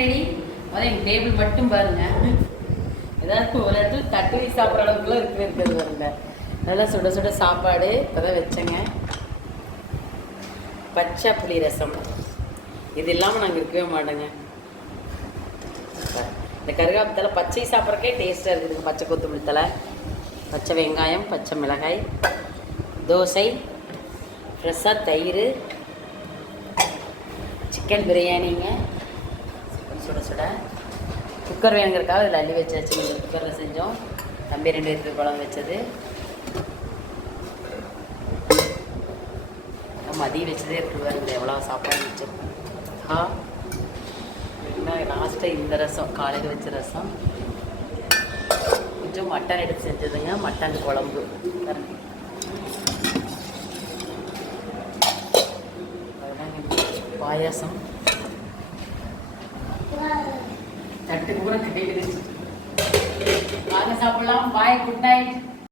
Ready. அதான் எங்கள் table மட்டும் பாருங்க, ஏதாவது ஒரு இடத்துல தட்டு சாப்பிட்ற அளவுக்குலாம் இருக்கிறது பாருங்க. நல்லா சுட சுட சாப்பாடு இப்போதான் வச்சேங்க. பச்சை புளி ரசம், இது இல்லாமல் நாங்கள் இருக்கவே மாட்டோங்க. இந்த கருகாப்பத்தில் பச்சை சாப்பிட்றக்கே டேஸ்ட்டாக இருக்குதுங்க. பச்சை கொத்தமல்லி தழை, பச்சை வெங்காயம், பச்சை மிளகாய், தோசை, ஃப்ரெஷ்ஷாக தயிர், சிக்கன் பிரியாணிங்க சுட சுட. குக்கர் வேணுங்கிறக்காக இதில் அள்ளி வச்சாச்சு. குக்கரில் செஞ்சோம். தம்பி 2 பேருக்கு குழம்பு வச்சது. மதியம் வச்சதே இருக்குது பாருங்க, எவ்வளோ சாப்பாடு வச்சோம். லாஸ்ட்டாக இந்த ரசம், காலையில் வச்ச ரசம், கொஞ்சம் மட்டன் எடுத்து செஞ்சதுங்க. மட்டன் குழம்பு, பாயாசம், தட்டு கூட கிடைக்குது. வாங்க சாப்பிடலாம். பாய், குட் நைட்.